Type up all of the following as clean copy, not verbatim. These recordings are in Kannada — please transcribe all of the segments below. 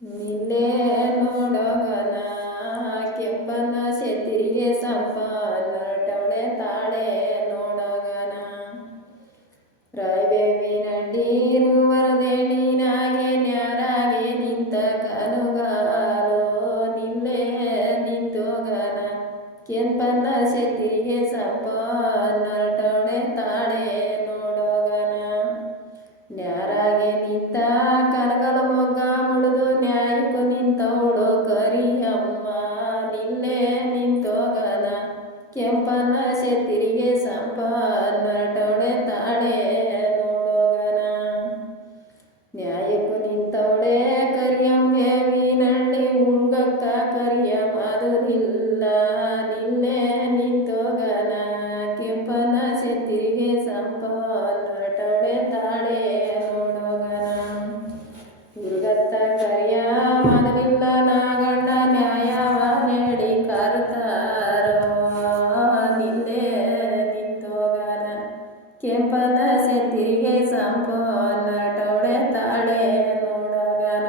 ನಿನ್ನೆ ನೋಡೋಗನ ಕೆಂಪನ ಸೆತ್ತಿರಿಗೆ ಸಂಪ ನರಟವಳೆ ತಾಳೆ ನೋಡೋಗನ ರಾಯಬೇವಿನಡ್ಡೀರು ವರದೇಣಿನಾಗೆ ನ್ಯಾರಾಗೆ ನಿಂತ ಕನುಗಾಲೋ ನಿಲ್ಲೆ ನಿಂತೋಗನ ಕೆಂಪನ ಸೆತ್ತಿರಿಗೆ ಸಂಪ ನರಟವಳೆ ತಾಳೆ ನೋಡೋಗನ ನ್ಯಾರಾಗೆ ನಿಂತ ಕನಗಲ ಮೊಗ್ಗ ಮುಡಿದು ನ್ಯಾಯಕ್ಕೂ ನಿಂತವಳು ಕರಿಯಮ್ಮ ನಿಲ್ಲೆ ನಿಂತೋಗನ ಕೆಂಪನ ಸೆತ್ತಿರಿಗೆ ಸಂಪ ನರಟವಳೆ ತಾಳೆ ನೋಡೋಗನ ನ್ಯಾಯಕ್ಕೂ ನಿಂತವಳೆ ಕರಿಯಂಬೇವಿನಳ್ಳಿ ಉಂಗಕ್ಕ ಕರಿಯ ಮದುರಿಲ್ಲ ನಿಲ್ಲೆ ನಿಂತೋಗನ ಕೆಂಪನ ಸೆತ್ತಿರಿಗೆ ಸಂಪ ನರಟವಳೆ ತಾಳೆ ನೋಡೋಗನ ಉರ್ಗತ್ತ ಕರಿಯ ಮದುರಿಲ್ಲ ನಾಗಣ್ಣ ನ್ಯಾಯವ ನೆಡಿ ಕರ್ತಾರೋ ನಿಲ್ಲೆ ನಿಂತೋಗನ ಕೆಂಪನ ಸೆತ್ತಿರಿಗೆ ಸಂಪ ನರಟವಳೆ ತಾಳೆ ನೋಡೋಗನ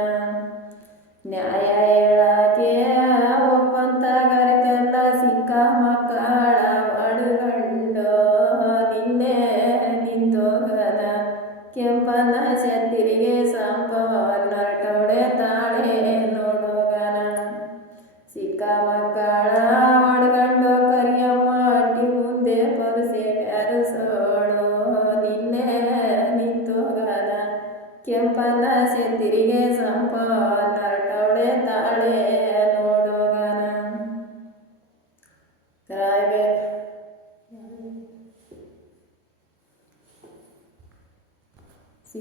ನ್ಯಾಯ ಹೇಳಕ್ಕೆ ಒಪ್ಪಂತ ಕರೆತೆಲ್ಲ ಸಿಕ್ಕ ಮಕ್ಕಳ ಒಡಗಂಡು ನಿಲ್ಲೆ ನಿಂತೋಗನ ಕೆಂಪನ ಸೆತ್ತಿರಿಗೆ ಸಂಪ ನರಟವಳೆ ತಾಳೆ ನೋಡೋಗನ ಸಿಕ್ಕ ಮಕ್ಕಳ ಒಡಗಂಡು ಕರಿಯಮ್ಮ ಅಡ್ಡಿ ಮುಂದೆ ಪರಸೆ ಬ್ಯಾರಸೋಳು ನಿಲ್ಲೆ ನಿಂತೋಗನ ಕೆಂಪನ ಸೆತ್ತಿರಿಗೆ ಸಂಪ ನರಟವಳೆ ತಾಳೆ ನೋಡೋಗನ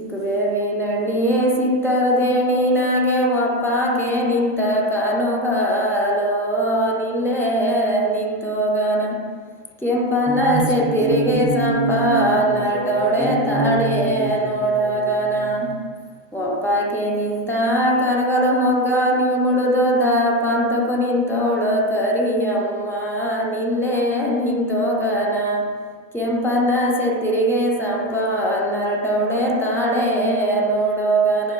ಸಿಕ್ಕಬೇವಿನಳ್ಳಿಯೇ ಸಿತ್ತರದೇಣಿನಾಗೆ ಒಪ್ಪಾಗೆ ನಿಂತ ಕನುಗಾಲೋ ನಿಲ್ಲೆ ನಿಂತೋಗನ ಕೆಂಪನ ಸೆತ್ತಿರಿಗೆ ಸಂಪ ನರಟವಳೆ ತಾಳೆ ನೋಡೋಗನ ಒಪ್ಪಾಗೆ ನಿಂತ ಕನಗಲ ಮೊಗ್ಗ ನೀವು ಮುಡಿದೋದ ಪಂತಕ್ಕೂ ನಿಂತವಳು ಕರಿಯಮ್ಮ ನಿಲ್ಲೆ ನಿಂತೋಗನ ಕೆಂಪನ ಸೆತ್ತಿರಿಗೆ ಸಂಪ ನರಟವಳೆ ತಾಳೆ ನೋಡೋಗನ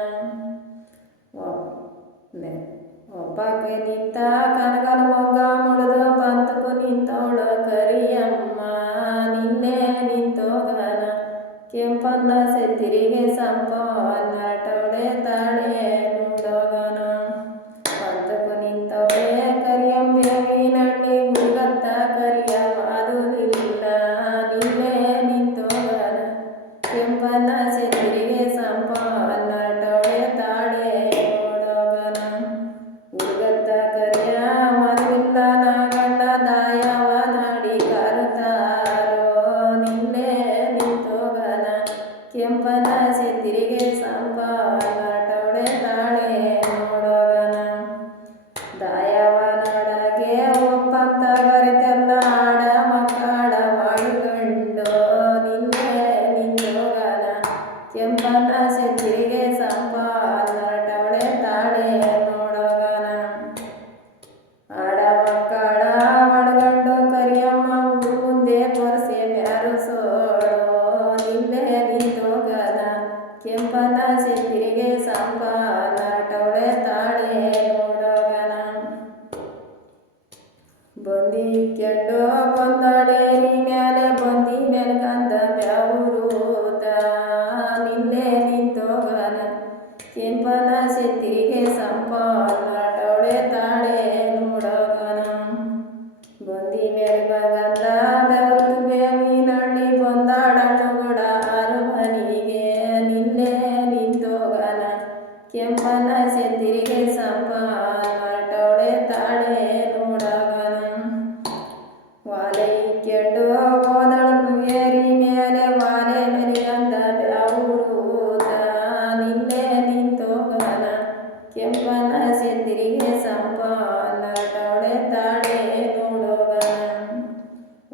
ಒಪ್ಪಾಗೆ ನಿಂತ ಕನಗಲ ಮೊಗ್ಗ ಮುಡಿದು ಪಂತಕ್ಕೂ ನಿಂತವಳು ಕರಿಯಮ್ಮ ನಿಲ್ಲೆ ನಿಂತೋಗನ ಕೆಂಪನ ಸೆತ್ತಿರಿಗೆ ಸಂಪ ನರಟವಳೆ ತಾಳೆ ನೋಡೋಗನ ಪಂತಕ್ಕೂ ನಿಂತವಳೆ ಕರಿಯಂಬೇವಿನಳ್ಳಿ ಉರ್ಗತ್ತ ಕರಿಯ ಮದುರಿಲ್ಲ ನಿಲ್ಲೆ ನಿಂತೋಗನ ಕೆಂಪನ ಸೆತ್ತಿರಿಗೆ ಸಂಪ ನರಟವಳೆ ತಾಳೆ ನೋಡೋಗನ ಉರ್ಗತ್ತ ಕರಿಯ ಮದುರಿಲ್ಲ ನಾಗಣ್ಣ ದಾಯವ ನಾಡಿ ಕರ್ತಾರೋ ನಿಲ್ಲೆ ನಿಂತೋಗನ ಕೆಂಪನ ಸೆತ್ತಿರಿಗೆ ಸಂಪ ನರಟವಳೆ ತಾಳೆ ನೋಡೋಗನ ದಾಯವ ನಾಡಗೆ ಒಪ್ಪಂತ ಕರೆತೆಲ್ಲ ಆಡ ಮಕ್ಕಳ ಒಡಗಂಡು ನಿಲ್ಲೆ ನಿಂತೋಗನ ಕೆಂಪನ ಸೆತ್ತಿರಿಗೆ ಸಂಪ ನರಟವಳೆ ತಾಳೆ ನೋಡೋಗನ ಆಡ ಮಕ್ಕಳ ಒಡಗಂಡು ಕರಿಯಮ್ಮ ಊರು ಮುಂದೆ ಪೊರಸೆ ಬ್ಯಾರಸೋಳು ನಿಲ್ಲೆ ನಿಂತೋಗನ ಕೆಂಪನ ಸೆತ್ತಿರಿಗೆ ಸಂಪ ನರಟವಳೆ ತಾಳೆ ನೋಡೋಗನ ಬಂದಿ ಕೆಂಡು ಬಂದಡೇರಿ ಮ್ಯಾಲೆ ಬಂದಿ ಮೆಲ್ಗಂದ ಬ್ಯಾವುರೂತ ನಿಲ್ಲೆ ನಿಂತೋಗನ ಕೆಂಪನ ಸೆತ್ತಿರಿಗೆ ಸಂಪ ನರಟವಳೆ ತಾಳೆ ನೋಡೋಗನ ಬಂದಿ ಮೆಲ್ಗಂದ ಬೆವರ್ದು ಬೇವಿನಳ್ಳಿ ಬಂದಾಡಣ್ಣುಗಡ ಅರಮನಿಗೆ ನಿಲ್ಲೆ ನಿಂತೋಗನ ಕೆಂಪನ ಸೆತ್ತಿರಿಗೆ ಸಂಪ ನರಟವಳೆ ತಾಳೆ ನೋಡೋಗನ ವಾಲೆ ಕೆಂಡು ಹೋದಳು ಏರಿ ಮೇಲೆ ವಾಲೆ ಮೆಲಿಗಂದ ಬ್ಯಾವುರೂತ ನಿಲ್ಲೆ ನಿಂತೋಗನ ಕೆಂಪನ ಸೆತ್ತಿರಿಗೆ ಸಂಪ ನರಟವಳೆ ತಾಳೆ ನೋಡೋಗನ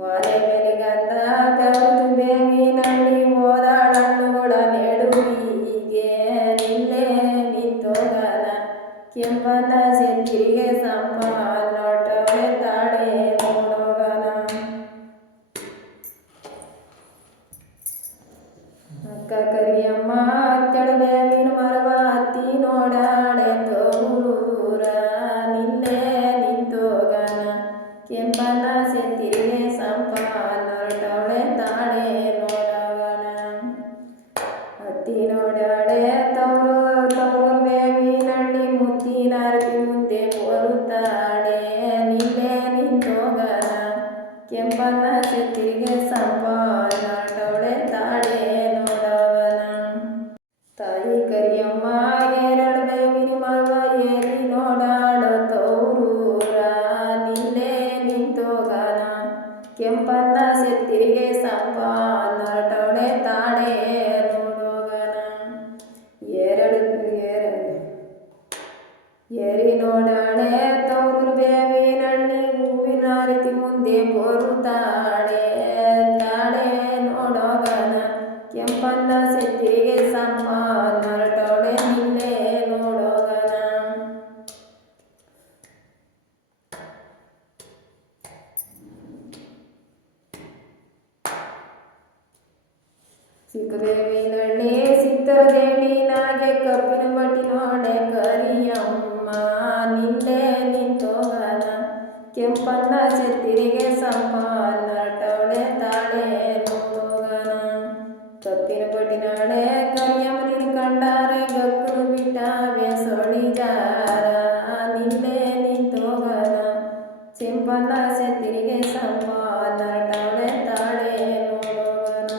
ವಾಲೆ ಮೆಲಿಗಂದ ಬೆವರ್ದು ಬೇವಿನಳ್ಳಿ ಹೋದಳಣ್ಣುಗಳ ನೆಡುವಿಗೆ ನಿಲ್ಲೆ ನಿಂತೋಗನ ಕೆಂಪನ ಸೆತ್ತಿರಿಗೆ ಸಂಪ ನರಟವಳೆ ತಾಳೆ ನೋಡೋಗನ ಅಕ್ಕ ಕರಿಯಮ್ಮ ತೆಳಬೇವಿನ ಮರವ ಹತ್ತಿ ನೋಡಾಡೆಂದು ಏರಿ ನೋಡಾಳೆ ತವರು ಬೇವಿನಳ್ಳಿ ಹೂವಿನ ರೀತಿ ಮುಂದೆ ಬರುತ್ತಾಳೆ ತಾಳೆ ನೋಡೋಗನ ಕೆಂಪನ್ನ ಸೆತ್ತಿರಿಗೆ ಸಂಪಾದ ಹೊರಟವಳೆ ನಿನ್ನೆ ನೋಡೋಗನ ಸಿಕ್ಕಬೇವಿನಳ್ಳಿ ಸಿತ್ತರ ದೇಣಿನಾಗೆ ಕಬ್ಬಿನ ಬಟ್ಟಿ ನೋಡೆ ಕರಿಯಮ್ಮ ನಿನ್ನೆ ನಿಂತೋಗನ ಕೆಂಪನ್ನ ಸೆತ್ತಿರಿಗೆ ಸಂಪಾದ ಹೊರಟವಳೆ ತಾಳೆ ನೋಡೋಗನ ಕಬ್ಬಿನ ಬಟ್ಟಿ ನಾಳೆ ಕರಿಯಮ್ಮ ನಿನ್ಕಂಡಾರೆ ಗಕ್ಕನು ಬಿಟ್ಟಾವೆ ಸೊಳಿಗಾರ ನಿನ್ನೆ ನಿಂತೋಗನ ಕೆಂಪನ್ನ ಸೆತ್ತಿರಿಗೆ ಸಂಪಾದ ಹೊರಟವಳೆ ತಾಳೆ ನೋಡೋಗನ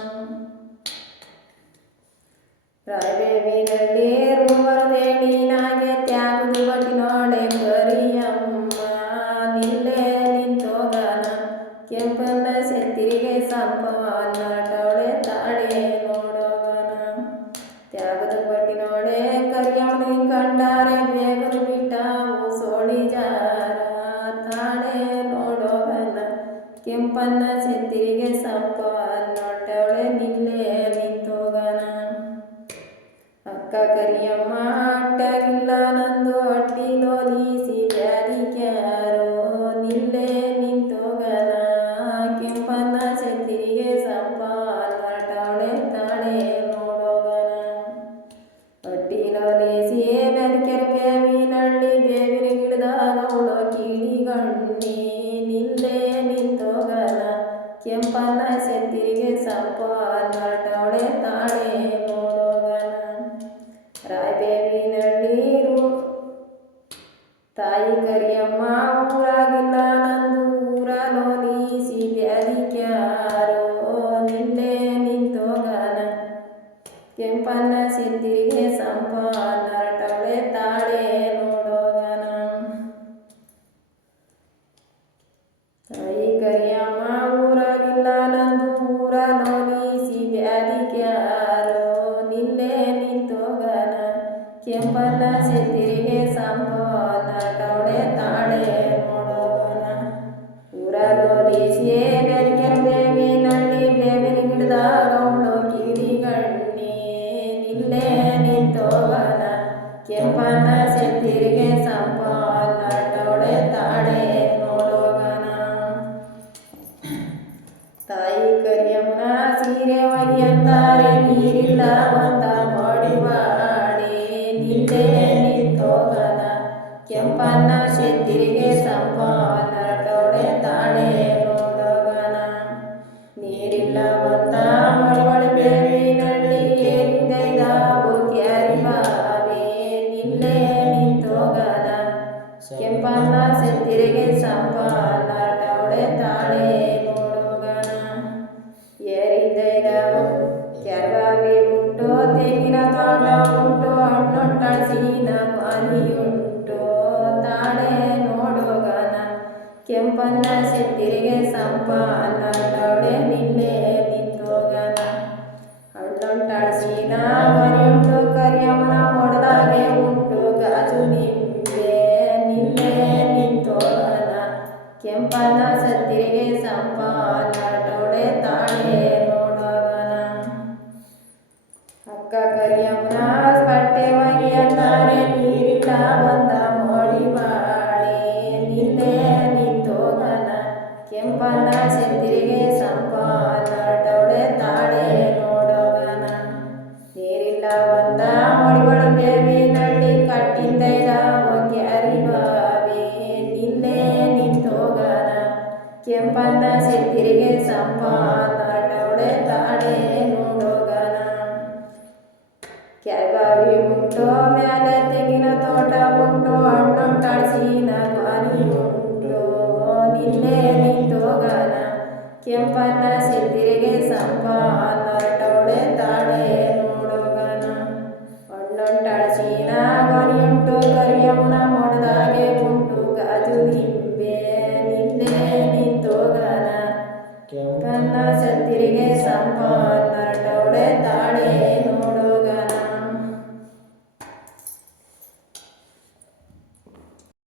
ರಾಯಬೇವಿನಲ್ಲಿ ರೂವರ ದೇಣಿನಾಗೆ ತ್ಯಾಗದ ಬಟ್ಟಿ ನೋಡೆ ಕರಿಯಮ್ಮ ನಿಲ್ಲೆ ನಿಂತೋಗನ ಕೆಂಪನ್ನ ಸೆತ್ತಿರಿಗೆ ಸಂಪಾದ ಹೊರಟವಳೆ ತಾಳೆ ನೋಡೋಗನ ತ್ಯಾಗದ ಬಟ್ಟಿ ನೋಡೆ ಕರಿಯಮ್ಮ ಕಂಡಾರೆ ಬೇಗರು ಬಿಟ್ಟಾವು ಸೋಳಿ ಜಾರ ತಾಳೆ ನೋಡೋಗನ ಕೆಂಪನ್ನ ಸೆತ್ತಿರಿಗೆ ಸಂಪಾದ ಹೊರಟವಳೆ ನಿಲ್ಲೆ ನಿಂತೋಗನ ಅಕ್ಕ ಕರಿಯಮ್ಮ ಅಟ್ಟಾಗಿಲ್ಲ ನಂದು ಅಟ್ಟಿಲೋಲಿಸಿ ಬ್ಯಾರಿಕ್ಯಾರೋ ನಿಲ್ಲೆ ನಿಂತೋಗನ ಕೆಂಪನ್ನ ಸೆತ್ತಿರಿಗೆ ಸಂಪಾದ ಹೊರಟವಳೆ ತಾಳೆ ನೋಡೋಗನ ಅಟ್ಟಿಲೋಲಿಸಿ ಬ್ಯಾರಿಕ್ಯಾರ ಬೇವಿನಳ್ಳಿ ಬೇವಿನ ಗಿಡದಾಗ ಅವಳು ಕಿಡಿಗಣ್ಣಿ ನಿಲ್ಲೆ ನಿಂತೋಗನ ಕೆಂಪನ್ನ ಸೆತ್ತಿರಿಗೆ ಸಂಪಾದ ಹೊರಟವಳೆ ತಾಳೆ ನೋಡೋಗನ ರಾಯಬೇವಿನಳ್ಳಿ ತಾಯಿ ಕರಿಯಮ್ಮ ಊರಾಗಿಲ್ಲ ನಂದು ಊರ ಲೋಲಿಸಿ ಬ್ಯಾರಿಕ್ಯಾರೋ ನಿಲ್ಲೆ ನಿಂತೋಗನ ಕೆಂಪನ್ನ ಸೆತ್ತಿರಿಗೆ ಸಂಪಾದ ಹೊರಟವಳೆ ತಾಳೆ ನೋಡೋಗನ ತಾಯಿ ಕರಿಯಮ್ಮ ಊರಾಗಿಲ್ಲ ನಂದು ಊರ ಲೋಲಿಸಿ ಬ್ಯಾರಿಕ್ಯಾರೋ ನಿಲ್ಲೆ ನಿಂತೋಗನ ಕೆಂಪನ್ನ ಸೆತ್ತಿರಿಗೆ ಸಂಪಾದ ಹೊರಟವಳೆ ತಾಳೆ ನೋಡೋಗನ ಊರ ಲೋಲಿಸಿ ಬ್ಯಾರಿಕ್ಯಾರ ಬೇವಿನಳ್ಳಿ ಬೇವಿನ ಗಿಡದಾಗ ಅವಳು ಕಿಡಿಗಣ್ಣಿ ನಿಲ್ಲೆ ನಿಂತೋಗನ ಕೆಂಪನ್ನ ಸೆತ್ತಿರಿಗೆ ಸಂಪಾದ ಹೊರಟವಳೆ ತಾಳೆ ನೋಡೋಗನ ತಾಯಿ ಕರಿಯಮ್ಮನ ಸೀರೆ ಒಯ್ಯಂತಾರೆ ನೀರಿಲ್ಲ ಒಂದ ಮಾಡಿವಾಡಿ ನಿಲ್ಲೆ ನಿಂತೋಗನ ಕೆಂಪನ್ನ ಸೆತ್ತಿರಿಗೆ ಸಂಪಾದ ಹೊರಟವಳೆ ತಾಳೆ ನೋಡೋಗನ ನೀರಿಲ್ಲ ಒಂದ ಮಳವಳ ಬೇವಿನಳ್ಳಿ ಏರಿದೈದಾವು ಕ್ಯಾರಿ ಬಾವೆ ನಿಲ್ಲೆ ನಿಂತೋಗನ ಕೆಂಪನ್ನ ಸೆತ್ತಿರಿಗೆ ಸಂಪಾದ ಹೊರಟವಳೆ ತಾಳೆ ನೋಡೋಗನ ಏರಿದೈದಾವು ಕ್ಯಾರಬಾವಿ ಉಂಟು ತೆಂಗಿನ ತೋಟ ಉಂಟು ಹಣ್ಣೊಟ್ಟಳಸಿನ ಬಾಲಿ ಉಂಟು ತಾಳೆ ನೋಡೋಗನ ಕೆಂಪನ್ನ ಸೆತ್ತಿರಿಗೆ ಸಂಪಾದ ಹೊರಟವಳೆ ನಿಲ್ಲೆ ನಿಂತೋಗನ ಹಣ್ಣೊಟ್ಟಳಸಿನ ಬಾಲಿ ಉಂಟು ಕರಿಯಮ್ಮನ ಮೊಡಲಾಗೆ ಉಂಟು ಗಾಜು ನಿಂಬೆ ನಿಲ್ಲೆ ನಿಂತೋಗನ ಕೆಂಪನ್ನ ಸೆತ್ತಿರಿಗೆ ಸಂಪಾದ ಹೊರಟವಳೆ ತಾಳೆ ನೋಡೋಗನ ಅಕ್ಕ ಕರಿಯಮ್ಮನ ಬಟ್ಟೆ ಒಗೆಯಂತಾರೆ ನೀರಿಲ್ಲ ಒಂದ ಮೋಡಿವಾಳೆ ನಿಲ್ಲೆ ನಿಂತೋಗನ ಕೆಂಪನ್ನ ಸೆತ್ತಿರಿಗೆ ಸಂಪಾದ ಹೊರಟವಳೆ ತಾಳೆ ನೋಡೋಗನ ನೀರಿಲ್ಲ ಒಂದ ಮಡಿವಳ ಬೇವಿನಳ್ಳಿ ಕಟ್ಟಿದ್ದೈದಾವ ಕ್ಯಾರಿ ಬಾವೆ ನಿಲ್ಲೆ ನಿಂತೋಗನ ಕೆಂಪನ್ನ ಸೆತ್ತಿರಿಗೆ ಸಂಪಾದ ಹೊರಟವಳೆ ತಾಳೆ ನೋಡೋಗನ ಕ್ಯಾರಬಾವಿ ಉಂಟು ಮ್ಯಾಲೆ ತೆಂಗಿನ ತೋಟ ಉಂಟು ಹಣ್ಣೊಟ್ಟಳಸಿನ ಬಾಲಿ ಉಂಟು ನಿಲ್ಲೆ ನಿಂತೋಗನ ಕೆಂಪನ್ನ ಸೆತ್ತಿರಿಗೆ ಸಂಪಾದ ಹೊರಟವಳೆ ತಾಳೆ ನೋಡೋಗನ ಹಣ್ಣೊಟ್ಟಳಸಿನ ಬಾಲಿ ಉಂಟು ಕರಿಯಮ್ಮನ ಮೊಡದಾಗೆ ಉಂಟು ಗಾಜು ನಿಂಬೆ ನಿಲ್ಲೆ ನಿಂತೋಗನ ಕೆಂಪನ್ನ ಸೆತ್ತಿರಿಗೆ ಸಂಪಾದ